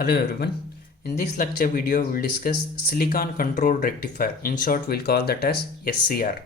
Hello everyone. In this lecture video we will discuss silicon control rectifier. In short we'll call that as SCR.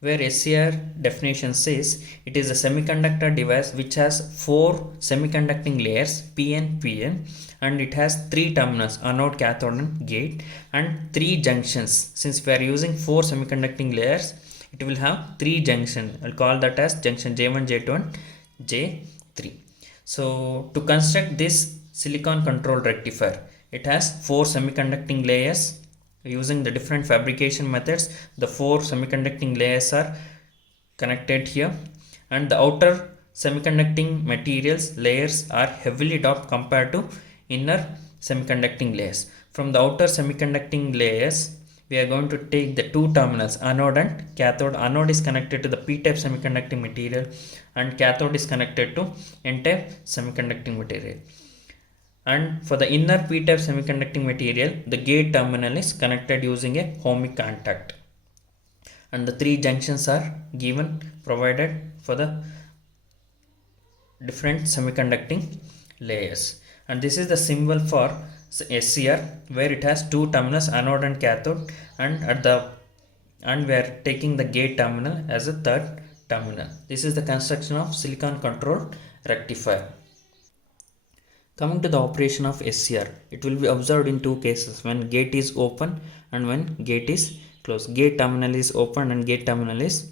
Where SCR definition says it is a semiconductor device which has 4 semiconducting layers PN and it has 3 terminals anode, cathode and gate and 3 junctions. Since we are using 4 semiconducting layers, it will have 3 junctions. I'll call that as junction J1, J2 and J3. So to construct this silicon control rectifier, it has 4 semiconducting layers. Using the different fabrication methods, the 4 semiconducting layers are connected here, and the outer semiconducting materials layers are heavily doped compared to inner semiconducting layers. From the outer semiconducting layers, we are going to take the 2 terminals anode and cathode. Anode is connected to the p-type semiconducting material and cathode is connected to n-type semiconducting material. And for the inner p-type semiconducting material, the gate terminal is connected using a ohmic contact, and the 3 junctions are provided for the different semiconducting layers. And this is the symbol for SCR, where it has 2 terminals anode and cathode, and we are taking the gate terminal as a third terminal. This is the construction of silicon control rectifier. Coming to the operation of SCR, it will be observed in 2 cases: when gate is open and when gate is closed. Gate terminal is open and gate terminal is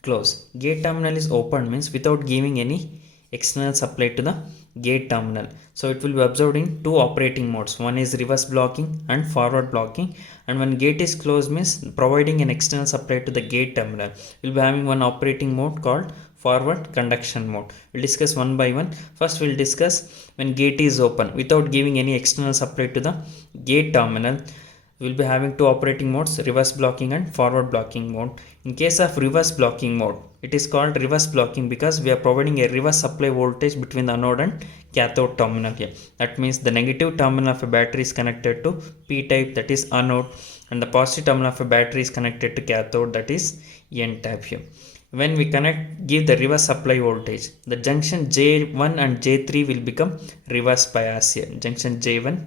closed. Gate terminal is open means without giving any external supply to the gate terminal. So it will be observed in 2 operating modes. One is reverse blocking and forward blocking. And when gate is closed means providing an external supply to the gate terminal. We will be having one operating mode called forward conduction mode. We'll discuss one by one. First we'll discuss when gate is open without giving any external supply to the gate terminal. We'll be having 2 operating modes, reverse blocking and forward blocking mode. In case of reverse blocking mode, it is called reverse blocking because we are providing a reverse supply voltage between the anode and cathode terminal here. That means the negative terminal of a battery is connected to p-type, that is anode, and the positive terminal of a battery is connected to cathode, that is n-type here. When we give the reverse supply voltage, the junction J1 and J3 will become reverse bias here. Junction J1,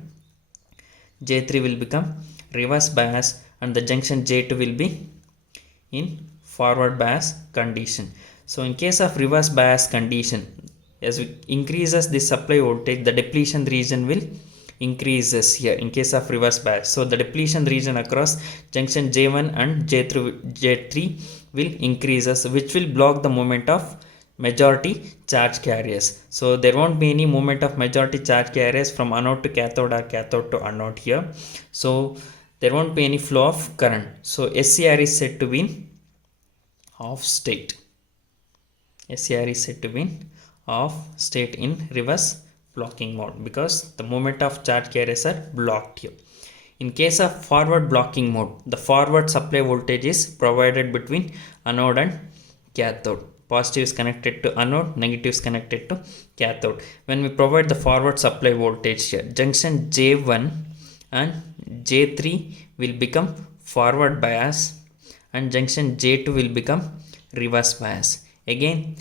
J3 will become reverse bias and the junction J2 will be in forward bias condition. So in case of reverse bias condition, as we increases the supply voltage, the depletion region will increases here in case of reverse bias. So the depletion region across junction J1 and J3 will increases, which will block the movement of majority charge carriers. So there won't be any movement of majority charge carriers from anode to cathode or cathode to anode here. So there won't be any flow of current. So SCR is said to be in off state. SCR is said to be in off state in reverse blocking mode because the movement of charge carriers are blocked here. In case of forward blocking mode, the forward supply voltage is provided between anode and cathode. Positive is connected to anode, negative is connected to cathode. When we provide the forward supply voltage here, junction J1 and J3 will become forward bias and junction J2 will become reverse bias. Again,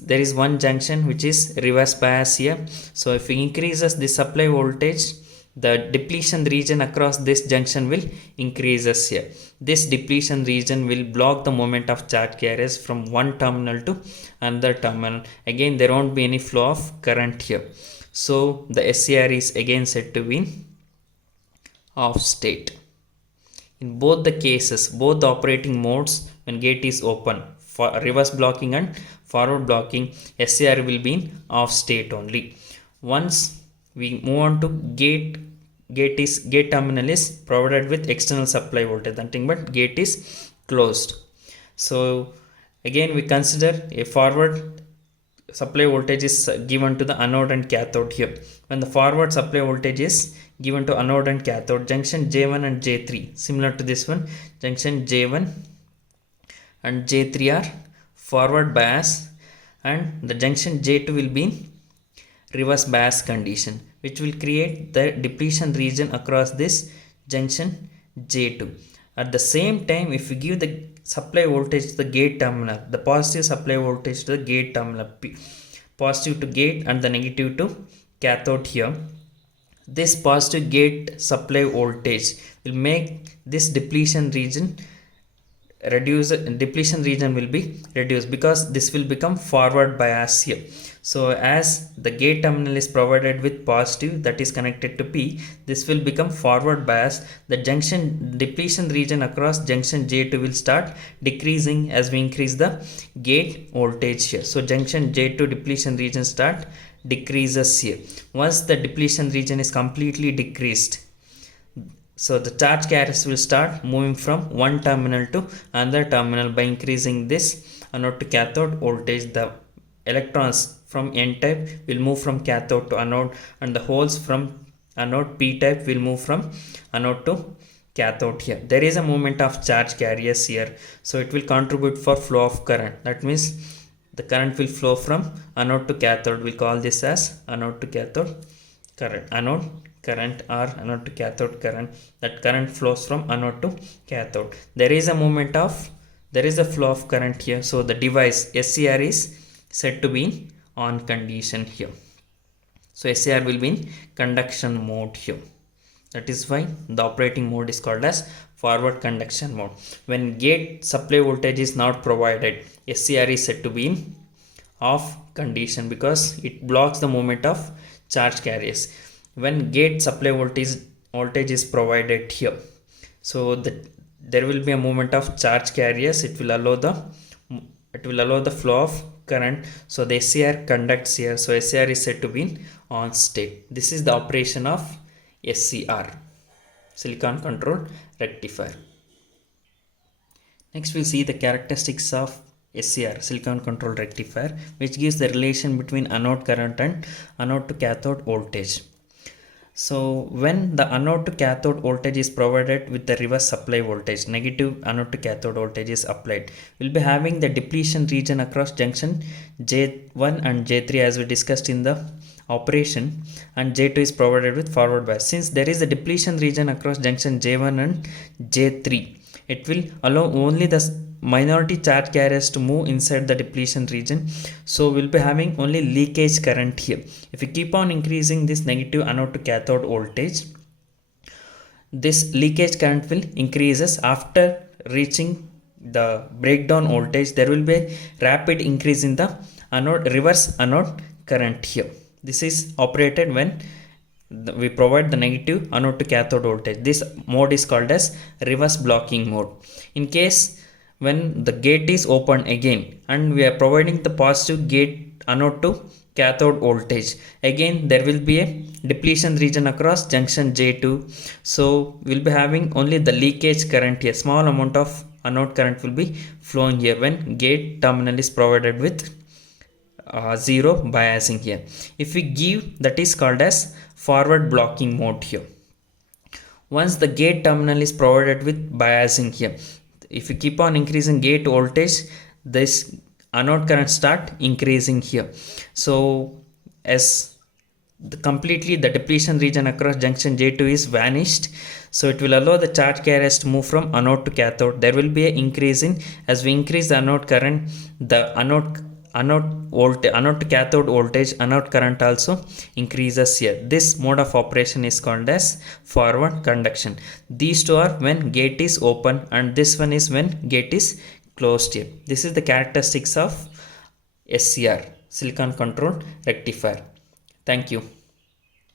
there is one junction which is reverse bias here. So if we increases the supply voltage, the depletion region across this junction will increases here. This depletion region will block the movement of charge carriers from one terminal to another terminal. Again, there won't be any flow of current here. So the SCR is again said to be off state. In both the cases, both the operating modes, when gate is open, for reverse blocking and forward blocking, SCR will be in off state only. Once we move on to gate terminal is provided with external supply voltage, nothing but gate is closed. So again we consider a forward supply voltage is given to the anode and cathode here. When the forward supply voltage is given to anode and cathode, junction J1 and J3, similar to this one, junction J1 and J3 are forward bias and the junction J2 will be in reverse bias condition, which will create the depletion region across this junction J2. At the same time, if we give the supply voltage to the gate terminal, the positive supply voltage to the gate terminal, positive to gate and the negative to cathode here, this positive gate supply voltage will make this depletion region will be reduced, because this will become forward bias here. So as the gate terminal is provided with positive that is connected to P, this will become forward bias. The junction depletion region across junction J2 will start decreasing as we increase the gate voltage here. So junction J2 depletion region start decreases here. Once the depletion region is completely decreased, so the charge carriers will start moving from one terminal to another terminal by increasing this anode to cathode voltage. The electrons from N type will move from cathode to anode, and the holes from anode P type will move from anode to cathode here. There is a movement of charge carriers here, so it will contribute for flow of current. That means the current will flow from anode to cathode. We call this as anode to cathode current, anode current or anode to cathode current. That current flows from anode to cathode. There is a flow of current here, so the device SCR is said to be in on condition here. So SCR will be in conduction mode here. That is why the operating mode is called as forward conduction mode. When gate supply voltage is not provided, SCR is said to be in off condition, because it blocks the movement of charge carriers. When gate supply voltage is provided here, so there will be a movement of charge carriers. It will allow the flow of current. So the SCR conducts here. So SCR is said to be in on state. This is the operation of SCR, silicon control rectifier. Next we'll see the characteristics of SCR, silicon control rectifier, which gives the relation between anode current and anode to cathode voltage. So when the anode to cathode voltage is provided with the reverse supply voltage, negative anode to cathode voltage is applied, we'll be having the depletion region across junction J1 and J3 as we discussed in the operation, and J2 is provided with forward bias. Since there is a depletion region across junction J1 and J3, it will allow only the minority charge carriers to move inside the depletion region. So we'll be having only leakage current here. If we keep on increasing this negative anode to cathode voltage, this leakage current will increases. After reaching the breakdown voltage, there will be a rapid increase in the reverse anode current here. This is operated when we provide the negative anode to cathode voltage. This mode is called as reverse blocking mode. In case when the gate is open again and we are providing the positive gate anode to cathode voltage, again there will be a depletion region across junction J2. So we'll be having only the leakage current here. Small amount of anode current will be flowing here when gate terminal is provided with zero biasing here. If we give, that is called as forward blocking mode here. Once the gate terminal is provided with biasing here, if you keep on increasing gate voltage, this anode current start increasing here. So as completely the depletion region across junction J2 is vanished, so it will allow the charge carriers to move from anode to cathode. There will be an increase in, as we increase the anode current, the anode to cathode voltage, anode current also increases here. This mode of operation is called as forward conduction. These two are when gate is open, and this one is when gate is closed here. This is the characteristics of SCR, silicon control rectifier. Thank you.